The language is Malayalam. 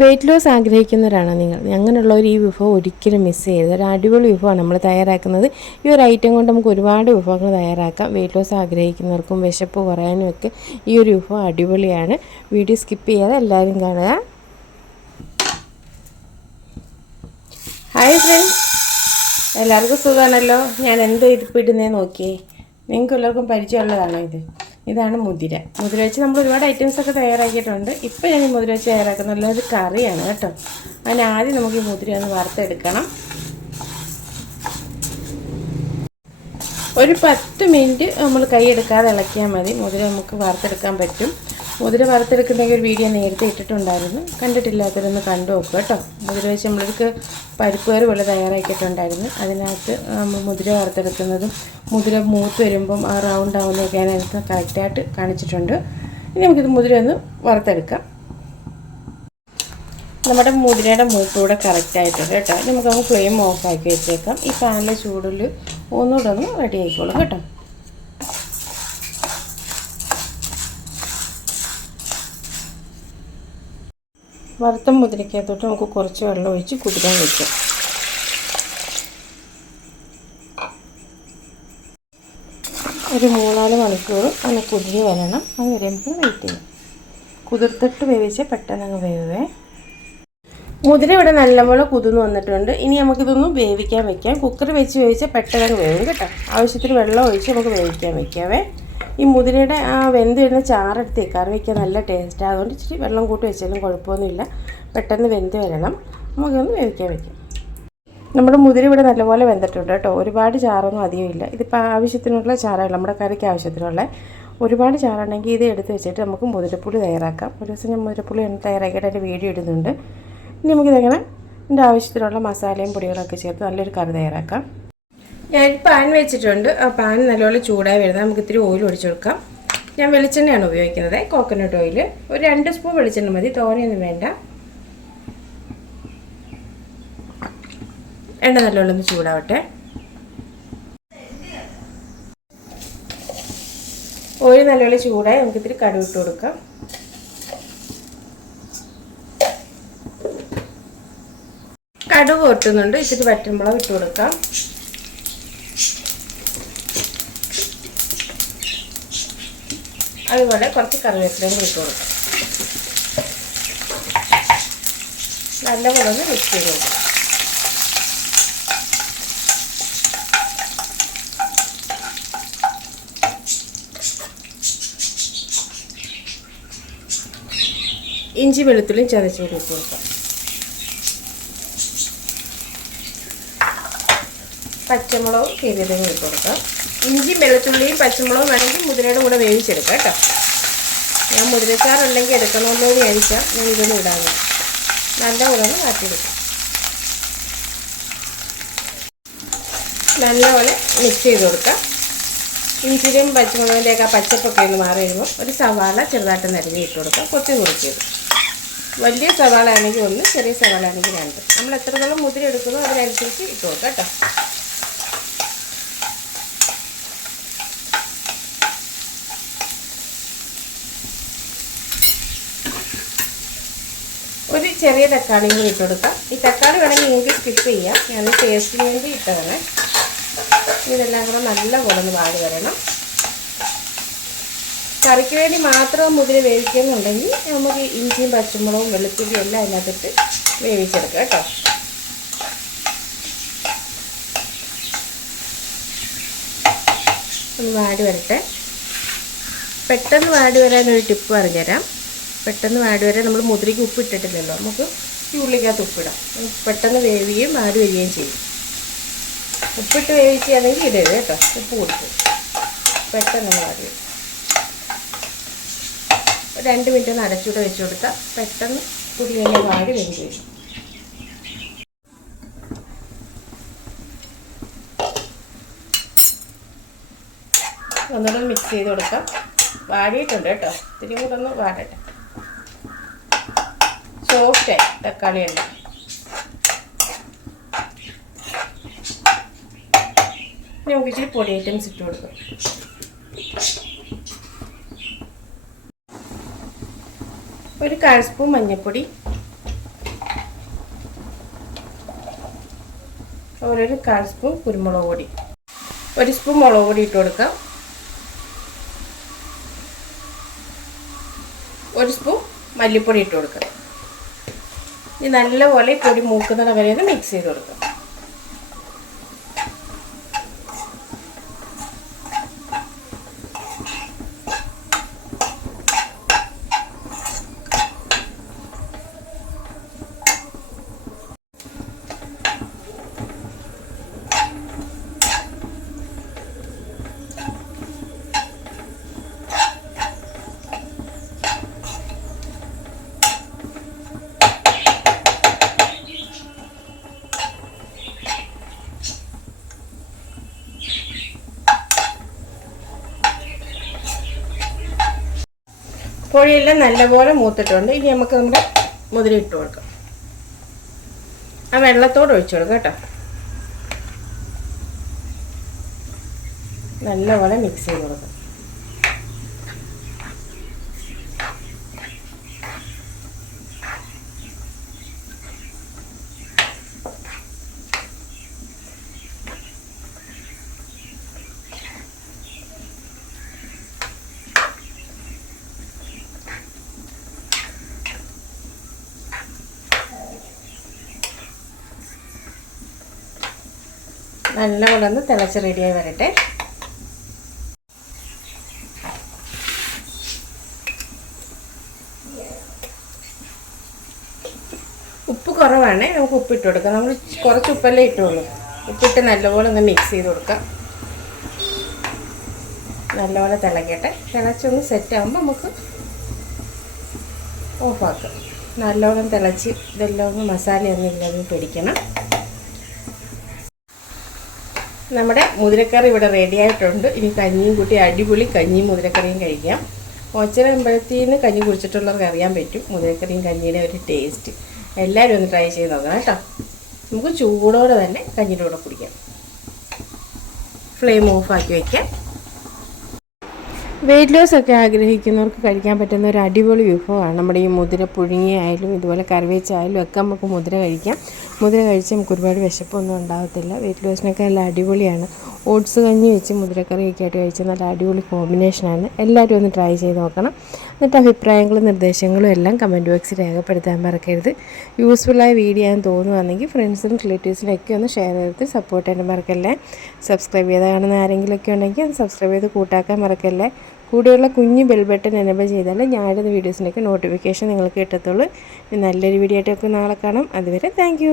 വെയിറ്റ് ലോസ് ആഗ്രഹിക്കുന്നവരാണോ നിങ്ങൾ. ഒരു ഈ വിഭവം ഒരിക്കലും മിസ് ചെയ്യരുത്. ഒരു അടിപൊളി വിഭവമാണ് നമ്മൾ തയ്യാറാക്കുന്നത്. ഈ ഒരു ഐറ്റം കൊണ്ട് നമുക്ക് ഒരുപാട് വിഭവങ്ങൾ തയ്യാറാക്കാം. വെയിറ്റ് ലോസ് ആഗ്രഹിക്കുന്നവർക്കും വിശപ്പ് കുറയാനും ഒക്കെ ഈ ഒരു വിഭവം അടിപൊളിയാണ്. വീഡിയോ സ്കിപ്പ് ചെയ്യാതെ എല്ലാവരും കാണുക. ഹായ് ഫ്രണ്ട്സ് എല്ലാവർക്കും സുഖമാണല്ലോ? ഞാൻ എന്തോ ഇരിപ്പിടുന്നേ നോക്കിയേ. നിങ്ങൾക്ക് എല്ലാവർക്കും പരിചയമുള്ളതാണോ ഇത്? ഇതാണ് മുതിര. മുതിര വെച്ച് നമ്മൾ ഒരുപാട് ഐറ്റംസ് ഒക്കെ തയ്യാറാക്കിയിട്ടുണ്ട്. ഇപ്പോൾ ഞാൻ ഈ മുതിര വെച്ച് തയ്യാറാക്കുന്ന നല്ലൊരു കറിയാണ് കേട്ടോ. അതിന് ആദ്യം നമുക്ക് ഈ മുതിര ഒന്ന് വറുത്തെടുക്കണം. ഒരു പത്ത് മിനിറ്റ് നമ്മൾ കൈ എടുക്കാതെ ഇളക്കിയാൽ മതി. മുതിര നമുക്ക് വറുത്തെടുക്കാൻ പറ്റും. മുതിര വറുത്തെടുക്കുന്ന ഒരു വീഡിയോ നേരത്തെ ഇട്ടിട്ടുണ്ടായിരുന്നു. കണ്ടിട്ടില്ലാത്തവരൊന്ന് കണ്ടു നോക്കുക കേട്ടോ. മുതിര വെച്ച് നമ്മൾക്ക് വേറെ പോലെ തയ്യാറാക്കിയിട്ടുണ്ടായിരുന്നു. അതിനകത്ത് നമ്മൾ മുതിര വറുത്തെടുക്കുന്നതും മുതിര മൂത്ത് വരുമ്പം ആ റൗണ്ട് ആവുന്നതൊക്കെ അതിനകത്ത് കറക്റ്റായിട്ട് കാണിച്ചിട്ടുണ്ട്. ഇനി നമുക്കിത് മുതിര ഒന്ന് വറുത്തെടുക്കാം. നമ്മുടെ മുതിരയുടെ മൂത്തൂടെ കറക്റ്റ് ആയിട്ടുണ്ട് കേട്ടോ. നമുക്ക് നമുക്ക് ഫ്ലെയിം ഓഫാക്കി വെച്ചേക്കാം. ഈ പാനിലെ ചൂടിൽ ഒന്നുകൂടെ ഒന്ന് റെഡി ആയിക്കോളും കേട്ടോ. വറുത്ത മുതിരക്കകത്തോട്ട് നമുക്ക് കുറച്ച് വെള്ളം ഒഴിച്ച് കുതിരാൻ വെക്കാം. ഒരു മൂന്നാൽ മണിക്കൂർ ഒന്ന് കുതിരി വരണം. അത് വരെ നമുക്ക് വെയിറ്റ് ചെയ്യാം. കുതിർത്തിട്ട് വേവിച്ച് പെട്ടെന്ന് അങ്ങ് വേവേ. മുതിര ഇവിടെ നല്ലപോലെ കുതിർന്ന് വന്നിട്ടുണ്ട്. ഇനി നമുക്കിതൊന്ന് വേവിക്കാൻ വെക്കാം. കുക്കർ വെച്ച് വേവിച്ചാൽ പെട്ടെന്ന് അങ്ങ് വേവും കേട്ടോ. ആവശ്യത്തിന് വെള്ളം ഒഴിച്ച് നമുക്ക് വേവിക്കാൻ വെക്കാവേ. ഈ മുതിരയുടെ ആ വെന്ത് വരുന്ന ചാറെടുത്ത് കറി വയ്ക്കാൻ നല്ല ടേസ്റ്റാണ് അതുകൊണ്ട് ഇച്ചിരി വെള്ളം കൂട്ടി വെച്ചാലും കുഴപ്പമൊന്നുമില്ല. പെട്ടെന്ന് വെന്ത് വരണം. നമുക്കൊന്ന് വേവിക്കാൻ വയ്ക്കാം നമ്മുടെ മുതിര ഇവിടെ നല്ലപോലെ വെന്തിട്ടുണ്ട് കേട്ടോ. ഒരുപാട് ചാറൊന്നും അധികം ഇല്ല. ഇതിപ്പോൾ ആവശ്യത്തിനുള്ള ചാറല്ല. നമ്മുടെ കറിക്ക് ആവശ്യത്തിനുള്ള. ഒരുപാട് ചാറുണ്ടെങ്കിൽ ഇത് എടുത്ത് വെച്ചിട്ട് നമുക്ക് മുതിരപ്പുളി തയ്യാറാക്കാം. ഒരു ദിവസം ഞാൻ മുതിരപ്പുളി തയ്യാറാക്കിയിട്ട് അതിന്റെ വീഡിയോ ഇടുന്നുണ്ട്. ഇനി നമുക്കിതെങ്ങനെ ഇതിന്റെ ആവശ്യത്തിനുള്ള മസാലയും പൊടികളൊക്കെ ചേർത്ത് നല്ലൊരു കറി തയ്യാറാക്കാം. ഞാൻ പാൻ വെച്ചിട്ടുണ്ട്. ആ പാൻ നല്ലപോലെ ചൂടായി വരുന്നത് നമുക്ക് ഇത്തിരി ഓയിൽ ഒഴിച്ചു കൊടുക്കാം. ഞാൻ വെളിച്ചെണ്ണയാണ് ഉപയോഗിക്കുന്നത്. കോക്കനട്ട് ഓയിൽ ഒരു രണ്ട് സ്പൂൺ വെളിച്ചെണ്ണ മതി. തോനെയൊന്നും വേണ്ട. എണ്ണ നല്ലോണം ഒന്ന് ചൂടാവട്ടെ. ഓയിൽ നല്ലപോലെ ചൂടായി നമുക്ക് ഇത്തിരി കടുക് ഇട്ട് കൊടുക്കാം. കടുവ് പൊട്ടുന്നുണ്ട്. ഇത്തിരി വറ്റൻമുളക് ഇട്ട് കൊടുക്കാം. അതുപോലെ കുറച്ച് കറിവേപ്പിലയും കൂടി ഇട്ട് കൊടുക്കാം. നല്ലപോലെ ഒന്ന് മിക്സ് ചെയ്ത് കൊടുക്കാം. ഇഞ്ചി വെളുത്തുള്ളിയും ഇട്ട് കൊടുക്കാം. പച്ചമുളകും കീറിയതും ഇട്ട് കൊടുക്കാം. ഇഞ്ചി വെളുത്തുള്ളിയും പച്ചമുളകും വേണമെങ്കിൽ മുതിരയുടെ കൂടെ വേവിച്ചെടുക്കാം കേട്ടോ. ഞാൻ മുതിരച്ചാറുണ്ടെങ്കിൽ എടുക്കണമല്ലോ വിചാരിച്ചാൽ ഞാൻ ഇതൊന്നും ഇടാതെ നല്ല ഒന്ന് മാറ്റിയെടുക്കാം നല്ലപോലെ മിക്സ് ചെയ്ത് കൊടുക്കാം. ഇഞ്ചിയും പച്ചമുളകിന്റെയൊക്കെ പച്ചപ്പൊക്കെ ഒന്ന് മാറി വരുമ്പോൾ ഒരു സവാള ചെറുതായിട്ട് നരിഞ്ഞ് ഇട്ട് കൊടുക്കാം. കൊത്തി കുറിച്ചത് വലിയ സവാള ആണെങ്കിൽ ഒന്ന് ചെറിയ സവാള ആണെങ്കിൽ രണ്ട്. നമ്മൾ എത്രത്തോളം മുതിര എടുക്കുന്നു അതിനനുസരിച്ച് ഇട്ട് കൊടുക്കാം കേട്ടോ ഒരു ചെറിയ തക്കാളിയും കൂടി ഇട്ട് കൊടുക്കാം. ഈ തക്കാളി വേണമെങ്കിൽ നിങ്ങൾക്ക് സ്കിപ്പ് ചെയ്യാം. ഞാൻ ടേസ്റ്റിന് വേണ്ടി ഇട്ടതാണ്. ഇതെല്ലാം കൂടെ നല്ല ഒന്ന് വാടി വരണം. കറിക്ക് വേണ്ടി മാത്രം മുതിര വേവിക്കുന്നുണ്ടെങ്കിൽ നമുക്ക് ഇഞ്ചിയും പച്ചമുളകും വെളുത്തുള്ളിയും എല്ലാം അതിനകത്തിട്ട് വേവിച്ചെടുക്കാം കേട്ടോ. ഒന്ന് വാടി വരട്ടെ. പെട്ടെന്ന് വാടി വരാനൊരു ടിപ്പ് പറഞ്ഞുതരാം. പെട്ടെന്ന് വാടി വരെ നമ്മൾ മുതിരയ്ക്ക് ഉപ്പ് ഇട്ടിട്ടില്ലല്ലോ നമുക്ക് ഈ ഉള്ളിക്കകത്ത് ഉപ്പിടാം. പെട്ടെന്ന് വേവുകയും വാടി വരികയും ചെയ്യും. ഉപ്പിട്ട് വേവിക്കുകയാണെങ്കിൽ ഇടരുത് കേട്ടോ. ഉപ്പ് കൊടുക്കും പെട്ടെന്ന് വാടി. വരും രണ്ട് മിനിറ്റ് ഒന്ന് അടച്ചൂടെ വെച്ച് കൊടുത്താൽ പെട്ടെന്ന് ഉള്ളി തന്നെ വാടി വെന്ത് ചെയ്യും ഒന്നുകൂടെ മിക്സ് ചെയ്ത് കൊടുക്കാം. വാടിയിട്ടുണ്ട് കേട്ടോ. ഇത്തിരി കൂടെ ഒന്ന് വാടട്ടെ. സോഫ്റ്റായി തക്കാളി നമുക്ക് ഇച്ചിരി പൊടി ഐറ്റംസ് ഇട്ട് കൊടുക്കും. ഒരു കാൽ സ്പൂൺ മഞ്ഞൾപ്പൊടി. ഒരു കാൽ സ്പൂൺ കുരുമുളക് പൊടി. ഒരു സ്പൂൺ മുളക് പൊടി ഇട്ട് കൊടുക്കാം. ഒരു സ്പൂൺ മല്ലിപ്പൊടി ഇട്ട് കൊടുക്കാം. ഇനി നല്ലപോലെ പൊടി മൂക്കുന്നത് വരെ ഒന്ന് മിക്സ് ചെയ്ത് കൊടുക്കാം. കോഴിയെല്ലാം നല്ലപോലെ മൂത്തിട്ടുണ്ട്. ഇനി നമുക്ക് നമ്മുടെ മുതിര ഇട്ട് കൊടുക്കാം. ആ വെള്ളത്തോട് ഒഴിച്ചു കൊടുക്കാം കേട്ടോ. നല്ലപോലെ മിക്സ് ചെയ്ത് കൊടുക്കാം. നല്ലപോലെ ഒന്ന് തിളച്ച് റെഡിയായി വരട്ടെ. ഉപ്പ് കുറവാണ് നമുക്ക് ഉപ്പിട്ട് കൊടുക്കാം. നമ്മൾ കുറച്ച് ഉപ്പല്ലേ ഇട്ടുള്ളൂ. ഉപ്പിട്ട് നല്ലപോലെ ഒന്ന് മിക്സ് ചെയ്ത് കൊടുക്കാം. നല്ലപോലെ തിളക്കട്ടെ. തിളച്ചൊന്ന് സെറ്റ് ആകുമ്പോൾ നമുക്ക് ഓഫാക്കാം നല്ലോണം തിളച്ച് ഇതെല്ലാം ഒന്ന് മസാലയൊന്നും ഇല്ലാതെ പിടിക്കണം. നമ്മുടെ മുതിരക്കറി ഇവിടെ റെഡി ആയിട്ടുണ്ട്. ഇനി കഞ്ഞിയും കൂട്ടി അടിപൊളി കഞ്ഞിയും മുതിരക്കറിയും കഴിക്കാം. ഒച്ചരമ്പഴത്തിന്ന് കഞ്ഞി കുടിച്ചിട്ടുള്ളവർക്ക് അറിയാൻ പറ്റും മുതിരക്കറിയും കഞ്ഞിയുടെ ഒരു ടേസ്റ്റ് എല്ലാവരും ഒന്ന് ട്രൈ ചെയ്ത് നോക്കണം കേട്ടോ. നമുക്ക് ചൂടോടെ തന്നെ കഞ്ഞിയുടെ കൂടെ കുടിക്കാം. ഫ്ലെയിം ഓഫാക്കി വയ്ക്കാം വെയിറ്റ് ലോസ് ഒക്കെ ആഗ്രഹിക്കുന്നവർക്ക് കഴിക്കാൻ പറ്റുന്ന ഒരു അടിപൊളി വിഭവമാണ്. നമ്മുടെ ഈ മുതിര പുഴുങ്ങിയായാലും ഇതുപോലെ കറിവേച്ചായാലും ഒക്കെ നമുക്ക് മുതിര കഴിക്കാം. മുതിര കഴിച്ച് നമുക്ക് ഒരുപാട് വിശപ്പൊന്നും ഉണ്ടാകത്തില്ല. വെയിറ്റ് ലോസിനൊക്കെ നല്ല അടിപൊളിയാണ്. ഓട്സ് കഞ്ഞി വെച്ച് മുതിരക്കറിയൊക്കെ ആയിട്ട് കഴിച്ചാൽ നല്ല അടിപൊളി കോമ്പിനേഷനാണ് എല്ലാവരും ഒന്ന് ട്രൈ ചെയ്ത് നോക്കണം. എന്നിട്ട് അഭിപ്രായങ്ങളും നിർദ്ദേശങ്ങളും എല്ലാം കമന്റ് ബോക്സിൽ രേഖപ്പെടുത്താൻ മറക്കരുത്. യൂസ്ഫുള്ളായ വീഡിയോ ആണെന്ന് തോന്നുവാണെങ്കിൽ ഫ്രണ്ട്സിനും റിലേറ്റീവ്സിനും ഒക്കെ ഒന്ന് ഷെയർ ചെയ്ത് സപ്പോർട്ട് ചെയ്യാൻ മറക്കല്ലേ? സബ്സ്ക്രൈബ് ചെയ്ത് കാണുന്ന ആരെങ്കിലുമൊക്കെ ഉണ്ടെങ്കിൽ അത് സബ്സ്ക്രൈബ് ചെയ്ത് കൂട്ടാക്കാൻ മറക്കല്ലേ? കൂടെയുള്ള കുഞ്ഞ് ബെൽ ബട്ടൺ എനബിൾ ചെയ്താൽ ഞാനിടുന്ന വീഡിയോസിന്റെയൊക്കെ നോട്ടിഫിക്കേഷൻ നിങ്ങൾക്ക് കിട്ടത്തുള്ളൂ. നല്ലൊരു വീഡിയോ ആയിട്ടൊക്കെ നാളെ കാണാം. അതുവരെ താങ്ക്